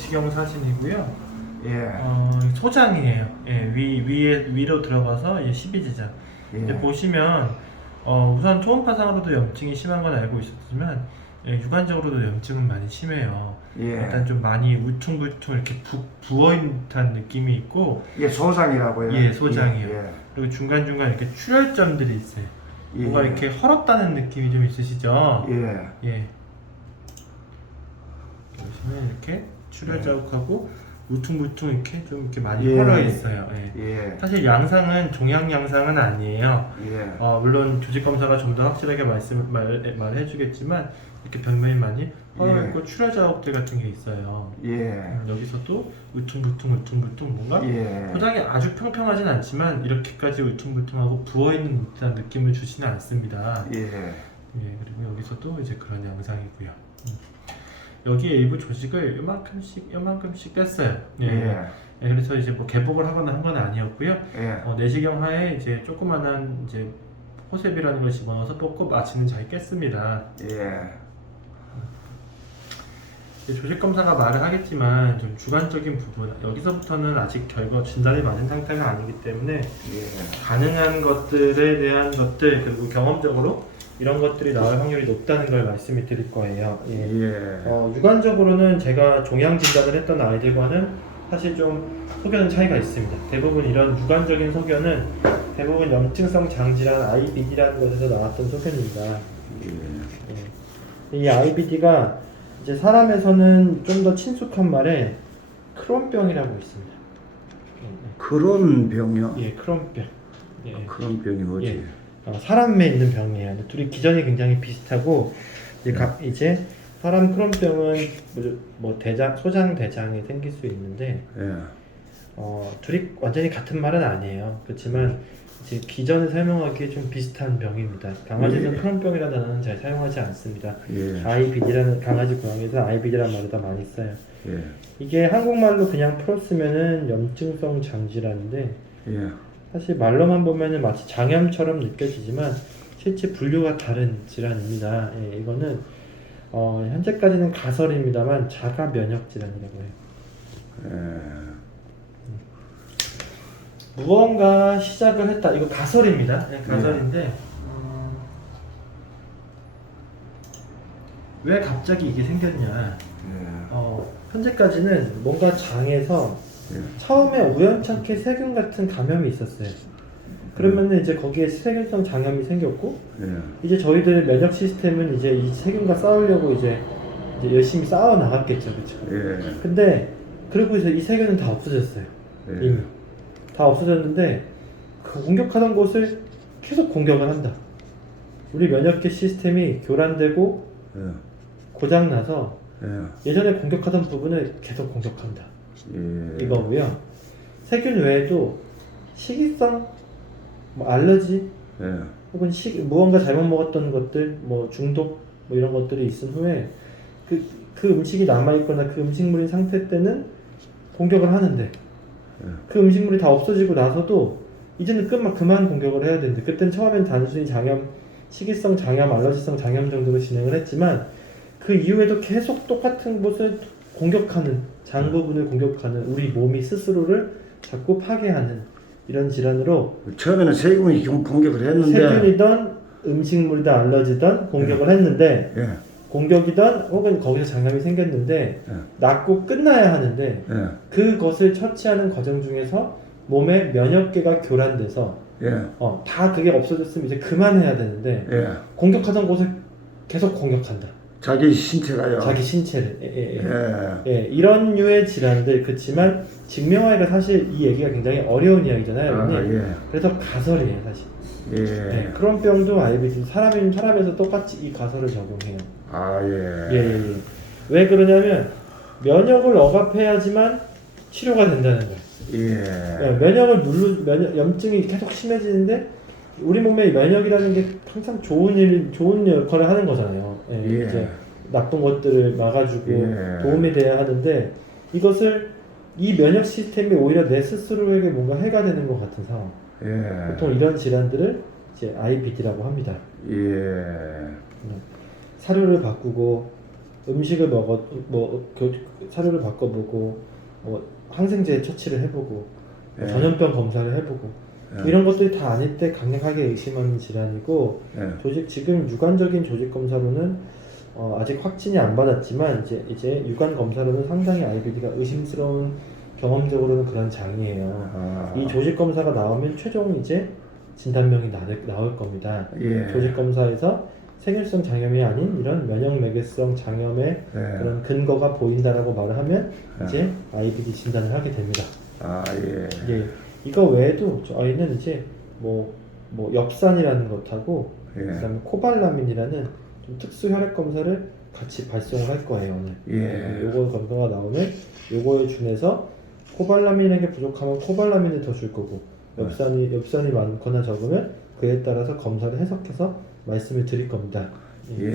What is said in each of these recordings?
내시경 사진이고요. 예. 소장이에요. 예, 위로 들어가서 이제 12지장. 예. 이제 보시면 우선 초음파상으로도 염증이 심한 건 알고 있었지만 육안적으로도 염증은 많이 심해요. 예. 일단 좀 많이 우퉁불퉁 이렇게 부어있는 듯한 느낌이 있고, 예, 소장이라고요. 예, 소장이요. 예. 그리고 중간중간 이렇게 출혈점들이 있어요. 예. 뭔가 이렇게 헐었다는 느낌이 좀 있으시죠? 예. 예. 보시면 이렇게 출혈 자국하고 우퉁불퉁 이렇게 좀 이렇게 많이 예. 헐어 있어요. 예. 예. 사실 양상은 종양 양상은 아니에요. 예. 물론 조직 검사가 좀 더 확실하게 말해주겠지만 이렇게 벽면이 많이 헐어 있고 출혈 자국들 같은 게 있어요. 예. 여기서도 우퉁불퉁 뭔가 예. 포장이 아주 평평하진 않지만 이렇게까지 우퉁불퉁하고 부어있는 듯한 느낌을 주지는 않습니다. 예. 예, 그리고 여기서도 이제 그런 양상이고요. 여기에 일부 조직을 요만큼씩 뺐어요. 예. 예, 그래서 이제 뭐 개복을 하거나 한 건 아니었고요. 예. 내시경 하에 이제 조그만한 이제 호셉이라는 걸 집어넣어서 뽑고 마취는 잘 깼습니다. 예. 조직 검사가 말을 하겠지만 좀 주관적인 부분, 여기서부터는 아직 결과 진단이 맞은 상태가 아니기 때문에 예. 가능한 것들에 대한 것들, 그리고 경험적으로 이런 것들이 나올 확률이 높다는 걸 말씀을 드릴 거예요. 예. 예. 육안적으로는 제가 종양 진단을 했던 아이들과는 사실 좀 소견은 차이가 있습니다. 대부분 이런 육안적인 소견은 대부분 염증성 장질환 IBD라는 것에서 나왔던 소견입니다. 예. 이 IBD가 이제 사람에서는 좀 더 친숙한 말에 크론병이라고 있습니다. 그런 병이요? 예, 크론병. 예. 그런 병이 뭐지? 예. 사람에 있는 병이에요. 둘이 기전이 굉장히 비슷하고 이제 사람 크론병은 뭐 소장 대장이 생길 수 있는데 예. 둘이 완전히 같은 말은 아니에요. 그렇지만 이제 기전을 설명하기에 좀 비슷한 병입니다. 강아지는 크론병이라는 단어는 잘 사용하지 않습니다. 예. IBD라는 강아지 고양이에서 IBD라는 말을 더 많이 써요. 예. 이게 한국말로 그냥 풀었으면은 염증성 장질환인데 예. 사실 말로만 보면은 마치 장염처럼 느껴지지만 실제 분류가 다른 질환입니다. 예, 이거는 현재까지는 가설입니다만 자가 면역 질환이라고 해요. 예. 무언가 시작을 했다. 이거 가설입니다. 예, 가설인데 왜 갑자기 이게 생겼냐? 현재까지는 뭔가 장에서 처음에 우연찮게 세균 같은 감염이 있었어요. 그러면은 이제 거기에 세균성 장염이 생겼고, 이제 저희들의 면역 시스템은 이제 이 세균과 싸우려고 이제 열심히 싸워 나갔겠죠, 그렇죠? 근데 그리고 이제 이 세균은 다 없어졌어요. 이미 다 없어졌는데 그 공격하던 곳을 계속 공격을 한다. 우리 면역계 시스템이 교란되고 고장나서 예전에 공격하던 부분을 계속 공격한다. 이거고요. 세균 외에도 식이성, 뭐 알러지, 혹은 무언가 잘못 먹었던 것들, 뭐 중독, 뭐 이런 것들이 있은 후에 그 음식이 남아있거나 그 음식물인 상태 때는 공격을 하는데 그 음식물이 다 없어지고 나서도 이제는 그만 공격을 해야 되는데 그때는 처음엔 단순히 장염, 식이성 장염, 알러지성 장염 정도로 진행을 했지만 그 이후에도 계속 똑같은 곳을 공격하는, 장 부분을 공격하는, 우리 몸이 스스로를 자꾸 파괴하는 이런 질환으로 처음에는 세균이 공격을 했는데 세균이든 음식물이든 알러지든 공격을 했는데 공격이든 혹은 거기서 장염이 생겼는데 낫고 끝나야 하는데 그것을 처치하는 과정 중에서 몸의 면역계가 교란돼서 다 그게 없어졌으면 이제 그만해야 되는데 공격하던 곳을 계속 공격한다. 자기 신체가요. 자기 신체를. 이런 류의 질환들. 그렇지만 증명하기가 사실 이 얘기가 굉장히 어려운 이야기잖아요. 그래서 가설이에요, 사실. 그런 병도 IBD 사람에서 똑같이 이 가설을 적용해요. 왜 그러냐면 면역을 억압해야지만 치료가 된다는 거예요. 면역을 염증이 계속 심해지는데 우리 몸의 면역이라는 게 항상 좋은 역할을 하는 거잖아요. 이제 나쁜 것들을 막아주고 도움이 돼야 하는데 이것을 이 면역 시스템이 오히려 내 스스로에게 뭔가 해가 되는 것 같은 상황. 보통 이런 질환들을 이제 IBD라고 합니다. 사료를 바꾸고 음식을 사료를 바꿔보고 뭐 항생제 처치를 해보고 예. 전염병 검사를 해보고 예. 이런 것들이 다 아닐 때 강력하게 의심하는 질환이고 지금 유관적인 조직 검사로는 아직 확진이 안 받았지만 이제 유관 검사로는 상당히 IBD가 의심스러운 경험적으로는 그런 장이에요. 이 조직 검사가 나오면 최종 이제 진단명이 나올 겁니다. 예. 조직 검사에서 세균성 장염이 아닌 이런 면역매개성 장염의 그런 근거가 보인다라고 말을 하면 이제 IBD 진단을 하게 됩니다. 예. 이거 외에도 저희는 이제 뭐 엽산이라는 것하고 그다음에 코발라민이라는 좀 특수 혈액 검사를 같이 발송을 할 거예요 오늘. 요거 검사가 나오면 요거에 준해서 코발라민에게 부족하면 코발라민을 더 줄 거고 엽산이 많거나 적으면 그에 따라서 검사를 해석해서 말씀을 드릴 겁니다. 예.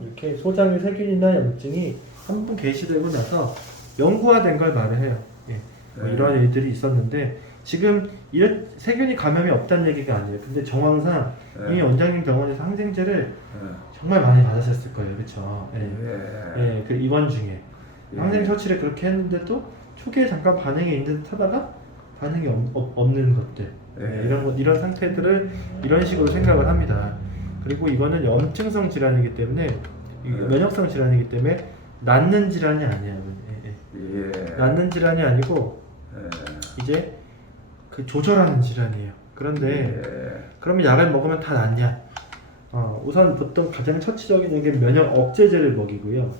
이렇게 소장의 세균이나 염증이 한 번 게시되고 나서 영구화된 걸 말을 해요. 뭐 이런 일들이 있었는데 지금 이런 세균이 감염이 없다는 얘기가 아니에요. 근데 정황상 이 원장님 병원에서 항생제를 정말 많이 받으셨을 거예요, 그렇죠? 그 입원 중에 항생 처치를 그렇게 했는데도 초기에 잠깐 반응이 있는 듯하다가 반응이 없는 것들 이런 상태들을 이런 식으로 생각을 합니다. 그리고 이거는 염증성 질환이기 때문에 면역성 질환이기 때문에 낫는 질환이 아니에요. 낫는 질환이 아니고 이제 그 조절하는 질환이에요. 그런데 그러면 약을 먹으면 다 낫냐? 우선 보통 가장 처치적인 게 면역 억제제를 먹이고요.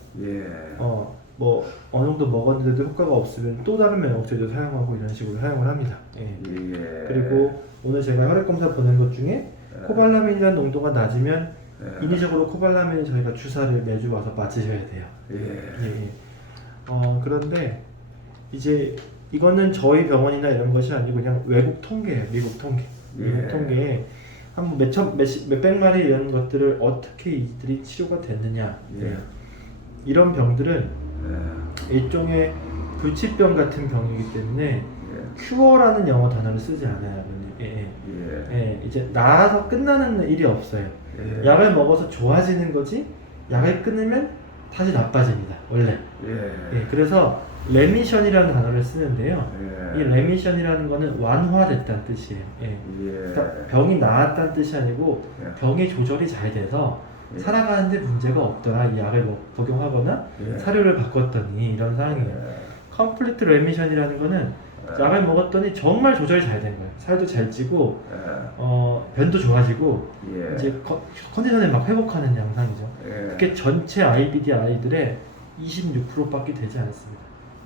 뭐 어느 정도 먹었는데도 효과가 없으면 또 다른 면역 억제제 사용하고 이런 식으로 사용을 합니다. 그리고 오늘 제가 혈액 검사 보낸 것 중에 코발라민이라는 농도가 낮으면 인위적으로 코발라민을 저희가 주사를 매주 와서 맞으셔야 돼요. 그런데 이제 이거는 저희 병원이나 이런 것이 아니고 그냥 외국 통계예요. 미국 통계. 미국 통계에 한 몇백 마리 이런 것들을 어떻게 이들이 치료가 됐느냐. 이런 병들은 일종의 불치병 같은 병이기 때문에 큐어라는 영어 단어를 쓰지 않아요. 이제 나아서 끝나는 일이 없어요. 약을 먹어서 좋아지는 거지 약을 끊으면 다시 나빠집니다. 원래. 그래서 레미션이라는 단어를 쓰는데요. 이 레미션이라는 거는 완화됐다는 뜻이에요. 그러니까 병이 나았다는 뜻이 아니고 병이 조절이 잘 돼서 살아가는데 문제가 없더라. 이 약을 복용하거나 사료를 바꿨더니 이런 상황이에요. 컴플리트 레미션이라는 거는 약을 먹었더니 정말 조절이 잘 된 거예요. 살도 잘 찌고 변도 좋아지고 이제 컨디션을 막 회복하는 양상이죠. 그게 전체 IBD 아이들의 26%밖에 되지 않습니다.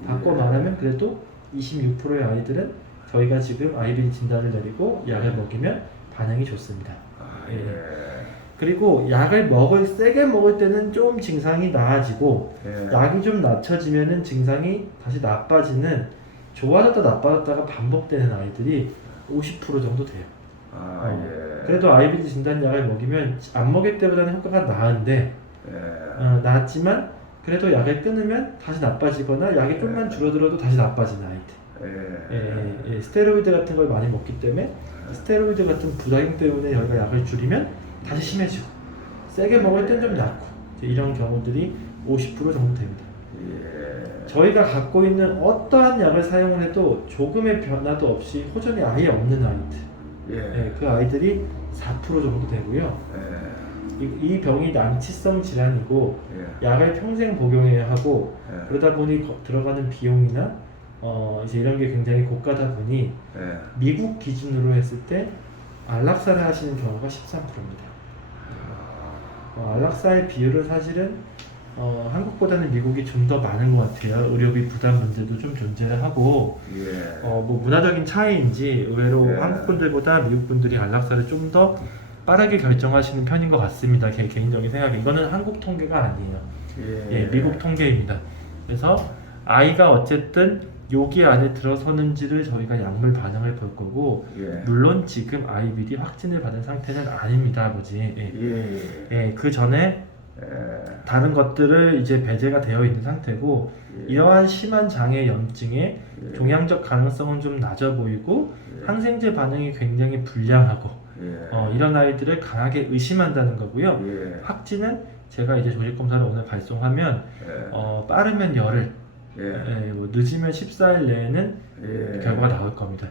바꿔 말하면 그래도 26%의 아이들은 저희가 지금 IBD 진단을 내리고 약을 먹이면 반응이 좋습니다. 그리고 약을 세게 먹을 때는 좀 증상이 나아지고 약이 좀 낮춰지면은 증상이 다시 나빠지는 좋아졌다 나빠졌다가 반복되는 아이들이 50% 정도 돼요. 그래도 IBD 진단약을 먹이면 안 먹일 때보다는 효과가 나은데 나았지만 그래도 약을 끊으면 다시 나빠지거나 약이 좀만 줄어들어도 다시 나빠지는 아이들. 스테로이드 같은 걸 많이 먹기 때문에 스테로이드 같은 부작용 때문에 저희가 약을 줄이면 다시 심해지고 세게 먹을 땐 좀 낫고 이런 경우들이 50% 정도 됩니다. 저희가 갖고 있는 어떠한 약을 사용을 해도 조금의 변화도 없이 호전이 아예 없는 아이들, 그 아이들이 4% 정도 되고요. 이 병이 난치성 질환이고 약을 평생 복용해야 하고 그러다 보니 들어가는 비용이나 이제 이런 게 굉장히 고가다 보니 미국 기준으로 했을 때 안락사를 하시는 경우가 13%입니다. 안락사의 비율은 사실은 한국보다는 미국이 좀 더 많은 것 같아요. 의료비 부담 문제도 좀 존재를 하고 뭐 문화적인 차이인지 의외로 한국 분들보다 미국 분들이 안락사를 좀 더 빠르게 결정하시는 편인 것 같습니다. 제 개인적인 생각에 이거는 한국 통계가 아니에요. 미국 통계입니다. 그래서 아이가 어쨌든 여기 안에 들어서는지를 저희가 약물 반응을 볼 거고 물론 지금 IBD 확진을 받은 상태는 아닙니다, 아버지. 그 전에 다른 것들을 이제 배제가 되어 있는 상태고 이러한 심한 장애 염증의 종양적 가능성은 좀 낮아 보이고 항생제 반응이 굉장히 불량하고 예. 이런 아이들을 강하게 의심한다는 거고요. 예. 확진은 제가 이제 조직 검사를 오늘 발송하면 예. 빠르면 열흘, 예. 뭐 늦으면 14일 내에는 예. 결과가 나올 겁니다.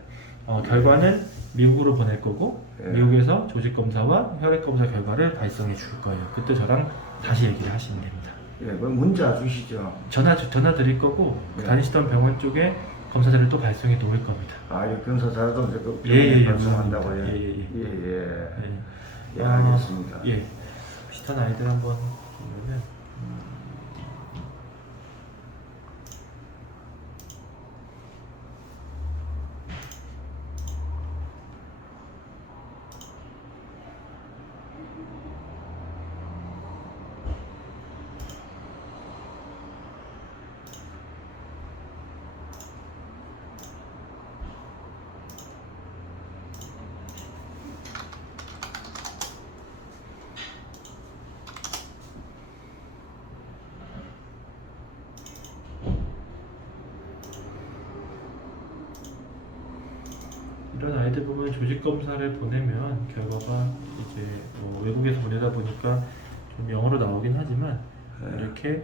결과는 미국으로 보낼 거고 예. 미국에서 조직 검사와 혈액 검사 결과를 발송해 줄 거예요. 그때 저랑 다시 얘기를 하시면 됩니다. 예. 그 문자 주시죠. 전화 드릴 거고 예. 다니시던 병원 쪽에 검사자를 또 발송해 놓을 겁니다. 아, 이 병사 자료도 그 예, 발송한다고요. 예. 예, 알겠습니다. 예. 비슷한 아이들 한번 보면은 이런 아이들 보면 조직 검사를 보내면 결과가 이제 외국에서 보내다 보니까 좀 영어로 나오긴 하지만 이렇게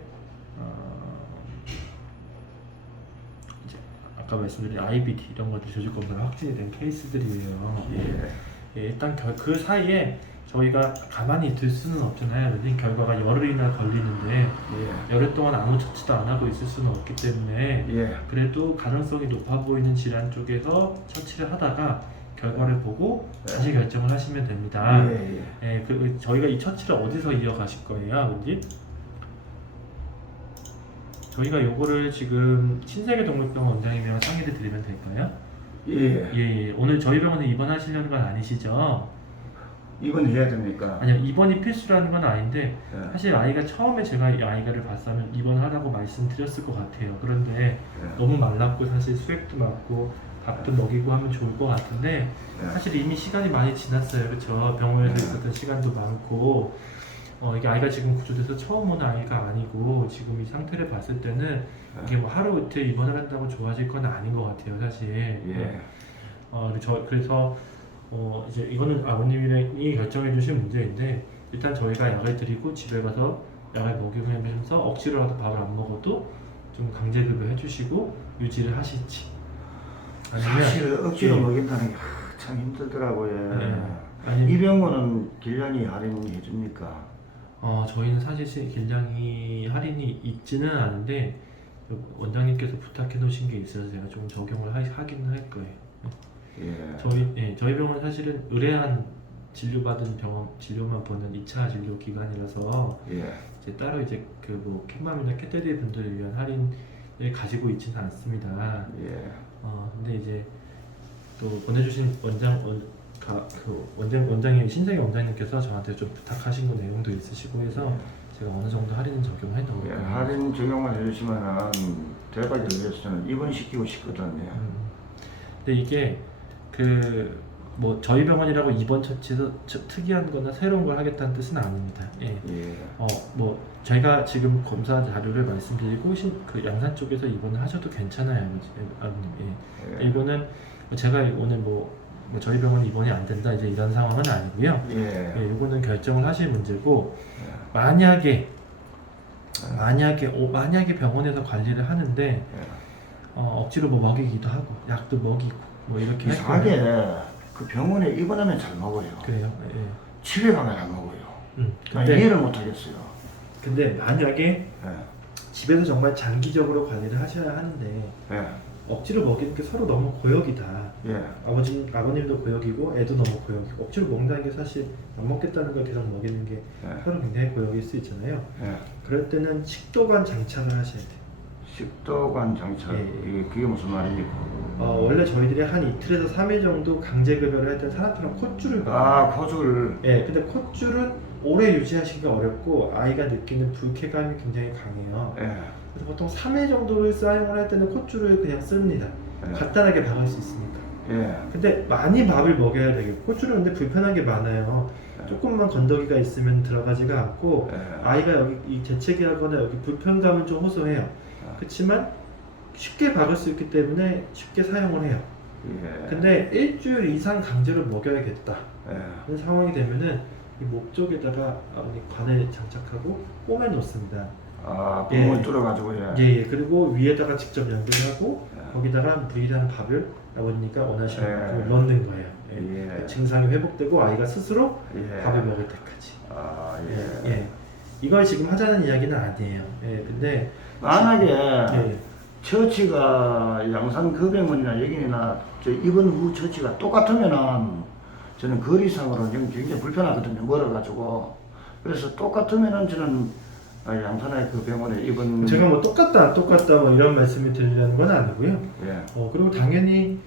이제 아까 말씀드린 IBD 이런 것들 조직 검사가 확진이 된 케이스들이에요. 예, 일단 그 사이에 저희가 가만히 있을 수는 없잖아요. 왜냐면 결과가 열흘이나 걸리는데 열흘 동안 아무 처치도 안 하고 있을 수는 없기 때문에 그래도 가능성이 높아 보이는 질환 쪽에서 처치를 하다가 결과를 보고 다시 결정을 하시면 됩니다. 저희가 이 처치를 어디서 이어가실 거예요, 아버님? 저희가 요거를 지금 신세계동물병원 원장님이랑 상의를 드리면 될까요? 예. 오늘 저희 병원에 입원하시려는 건 아니시죠? 입원해야 됩니까? 아니요, 입원이 필수라는 건 아닌데 사실 아이가 처음에 제가 이 아이가를 봤으면 입원하라고 말씀드렸을 것 같아요. 그런데 너무 말랐고 사실 수액도 맞고 밥도 먹이고 하면 좋을 것 같은데 사실 이미 시간이 많이 지났어요. 그렇죠? 병원에서 있었던 시간도 많고 이게 아이가 지금 구조돼서 처음 온 아이가 아니고 지금 이 상태를 봤을 때는 이게 뭐 하루 이틀 입원을 한다고 좋아질 건 아닌 것 같아요, 사실. 그래서 이제 이거는 아버님이 결정해 주신 문제인데 일단 저희가 약을 드리고 집에 가서 약을 먹이면서 억지로라도 밥을 안 먹어도 좀 강제급여 해주시고 유지를 하실지 아니면 사실 억지로 먹인다는 게 참 힘들더라고요. 아니면 이 병원은 길냥이 할인해 줍니까? 저희는 사실 길냥이 할인이 있지는 않은데 원장님께서 부탁해 놓으신 게 있어서 제가 좀 적용을 하긴 할 거예요. 저희 병원 사실은 의뢰한 진료받은 병원 진료만 보는 2차 진료 기관이라서 이제 따로 이제 그 뭐 캣맘이나 캣데디 분들을 위한 할인을 가지고 있지는 않습니다. 근데 이제 또 보내주신 원장님 신세계 원장님께서 저한테 좀 부탁하신 거 내용도 있으시고 해서 제가 어느 정도 할인은 적용해 놓을 거예요. 할인 적용을 해주시면은 대박을 위해서 저는 입원시키고 싶거든요. 근데 이게 뭐 저희 병원이라고 입원 처치도 특이한 거나 새로운 걸 하겠다는 뜻은 아닙니다. 뭐 제가 지금 검사 자료를 말씀드리고 그 양산 쪽에서 입원을 하셔도 괜찮아요, 아버님. 이거는 제가 오늘 뭐 저희 병원 입원이 안 된다 이제 이런 상황은 아니고요. 이거는 결정을 하실 문제고 만약에 병원에서 관리를 하는데 억지로 뭐 먹이기도 하고 약도 먹이고 뭐 이렇게 이상하게 그 병원에 입원하면 잘 먹어요. 그래요? 집에 가면 안 먹어요. 근데 이해를 못 하겠어요. 근데 만약에 집에서 정말 장기적으로 관리를 하셔야 하는데 억지로 먹이는 게 서로 너무 고역이다. 아버님도 고역이고 애도 너무 고역이고 억지로 먹는다는 게 사실 안 먹겠다는 걸 계속 먹이는 게 서로 굉장히 고역일 수 있잖아요. 그럴 때는 식도관 장착을 하셔야 돼요. 식도관 장착, 그게 무슨 말입니까? 원래 저희들이 한 이틀에서 3일 정도 강제급여를 할 때 사람처럼 콧줄을 콧줄. 근데 콧줄은 오래 유지하시기가 어렵고 아이가 느끼는 불쾌감이 굉장히 강해요. 그래서 보통 3일 정도를 사용을 할 때는 콧줄을 그냥 씁니다. 간단하게 박을 수 있으니까. 근데 많이 밥을 먹여야 되겠고 콧줄은 근데 불편한 게 많아요. 조금만 건더기가 있으면 들어가지가 않고 아이가 여기 이 재채기 하거나 여기 불편감은 좀 호소해요. 그렇지만 쉽게 박을 수 있기 때문에 쉽게 사용을 해요. 예. 근데 일주일 이상 강제로 먹여야겠다. 예. 그런 상황이 되면은 이 목 쪽에다가 관을 장착하고 꿰매 놓습니다. 아, 구멍을 예. 뚫어가지고 예. 예. 그리고 위에다가 직접 연결하고 예. 거기다가 물이랑 밥을 아버님과 원하시는 예. 만큼 넣는 거예요. 예. 증상이 회복되고 아이가 스스로 예. 밥을 먹을 때까지. 아, 예. 예. 예. 이걸 지금 하자는 이야기는 아니에요. 예. 근데 만약에 예. 처치가 양산 급여문이나 여기나 저 입원 후 처치가 똑같으면은 저는 거리상으로 좀 굉장히 불편하거든요. 멀어가지고. 그래서 똑같으면은 저는 양산의 그 병원에 입원. 제가 뭐 똑같다 안 똑같다 뭐 이런 말씀을 드리려는 건 아니고요. 예. 그리고 당연히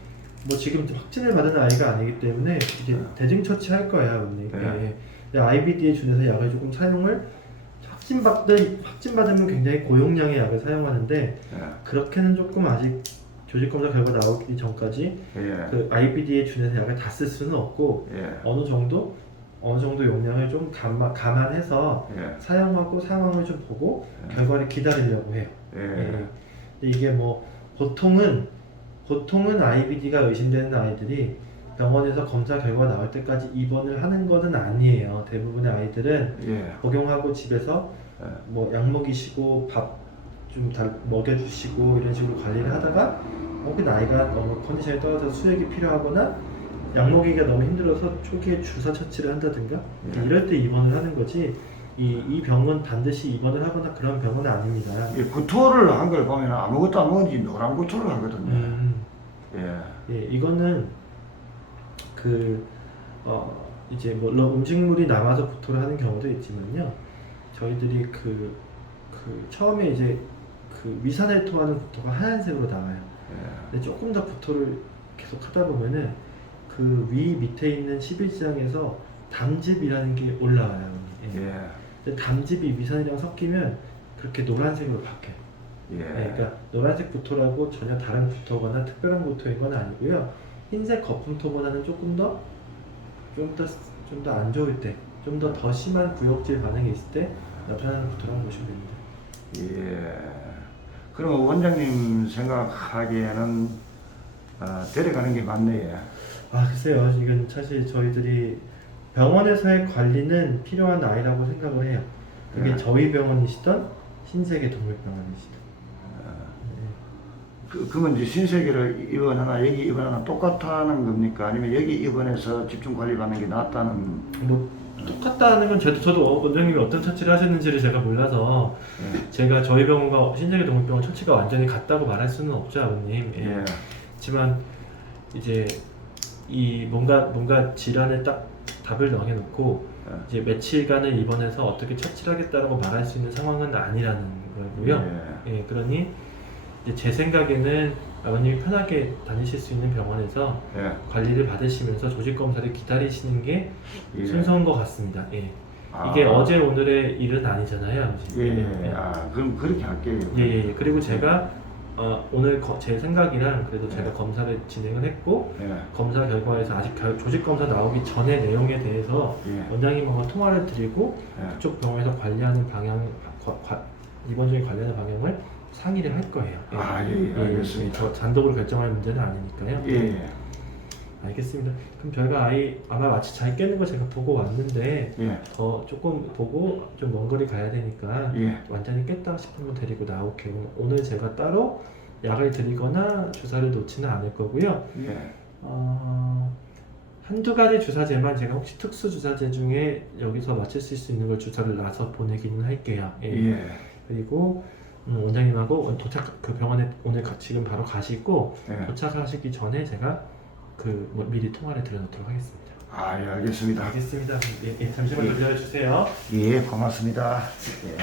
뭐 지금 확진을 받은 아이가 아니기 때문에 이제 대증 처치할 거야, 언니. 네. 예. IBD에 준해서 약을 조금 사용을 확진받으면 굉장히 고용량의 약을 사용하는데 예. 그렇게는 조금 아직 조직 검사 결과 나오기 전까지 예. 그 IBD에 준해서 약을 다 쓸 수는 없고 예. 어느 정도 용량을 좀 감안해서 예. 사용하고 상황을 좀 보고 결과를 기다리려고 해요. 예. 근데 이게 뭐 보통은 IBD가 의심되는 아이들이 병원에서 검사 결과 나올 때까지 입원을 하는 것은 아니에요. 대부분의 아이들은 예. 복용하고 집에서 예. 뭐 약 먹이시고 밥 좀 먹여주시고 이런 식으로 관리를 하다가 혹은 아이가 너무 컨디션이 떨어져서 수액이 필요하거나 약 먹이기가 너무 힘들어서 초기에 주사 처치를 한다든가 이럴 때 입원을 하는 거지 이 병은 반드시 입원을 하거나 그런 병은 아닙니다. 예, 구토를 한 걸 보면 아무것도 안 먹은지 노란 구토를 하거든요. 예. 예, 이거는 이제 물론 음식물이 남아서 구토를 하는 경우도 있지만요. 저희들이 처음에 이제 위산을 토하는 구토가 하얀색으로 나와요. 예. 근데 조금 더 구토를 계속 하다 보면은 그 위 밑에 있는 11지장에서 담즙이라는 게 올라와요. 예. 예. 근데 담즙이 위산이랑 섞이면 그렇게 노란색으로 바뀌어요. 예. 네, 그러니까 노란색 구토라고 전혀 다른 구토거나 특별한 구토인 건 아니고요. 흰색 거품토보다는 조금 더 안 좋을 때, 좀 더 심한 구역질 반응이 있을 때 나타나는 구토라고 보시면 됩니다. 예. 그럼 원장님 생각하기에는 데려가는 게 맞네요. 글쎄요. 이건 사실 저희들이 병원에서의 관리는 필요한 아이라고 생각을 해요. 그게 네. 저희 병원이시던 신세계 동물병원이시던. 그러면 이제 신세계를 입원하나 여기 입원하나 똑같다는 겁니까? 아니면 여기 입원해서 집중 관리 받는 게 낫다는? 뭐 똑같다는 건 저도 원장님이 어떤 처치를 하셨는지를 제가 몰라서 제가 저희 병원과 신세계 동물병원 처치가 완전히 같다고 말할 수는 없죠, 아버님. 예. 예. 하지만 이제 이 뭔가 질환에 딱 답을 정해놓고 이제 며칠간을 입원해서 어떻게 처치를 하겠다라고 말할 수 있는 상황은 아니라는 거고요. 예, 그러니 이제 제 생각에는 아버님이 편하게 다니실 수 있는 병원에서 예. 관리를 받으시면서 조직 검사를 기다리시는 게 예. 순서인 것 같습니다. 예. 이게 어제 오늘의 일은 아니잖아요, 아버지. 예. 그럼 그렇게 할게요. 예. 그리고 제가 오늘 제 생각이랑 그래도 제가 검사를 진행을 했고 예. 검사 결과에서 아직 조직 검사 나오기 전의 내용에 대해서 예. 원장님하고 통화를 드리고 예. 그쪽 병원에서 관리하는 방향, 입원 중에 관리하는 방향을 상의를 할 거예요. 예. 알겠습니다. 저 단독으로 결정할 문제는 아니니까요. 예. 알겠습니다. 그럼 저희가 아이 아마 마치 잘 깨는 거 제가 보고 왔는데 예. 더 조금 보고 좀 먼 거리 가야 되니까 예. 완전히 깼다 싶으면 데리고 나올게요. 오늘 제가 따로 약을 드리거나 주사를 놓지는 않을 거고요. 예. 한두 가지 주사제만 제가 혹시 특수 주사제 중에 여기서 맞출 수 있는 걸 주사를 놔서 보내기는 할게요. 예. 그리고 원장님하고 그 병원에 오늘 지금 바로 가시고 예. 도착하시기 전에 제가 미리 통화를 드려놓도록 하겠습니다. 예, 알겠습니다. 알겠습니다. 잠시만 기다려주세요. 예, 고맙습니다. 예.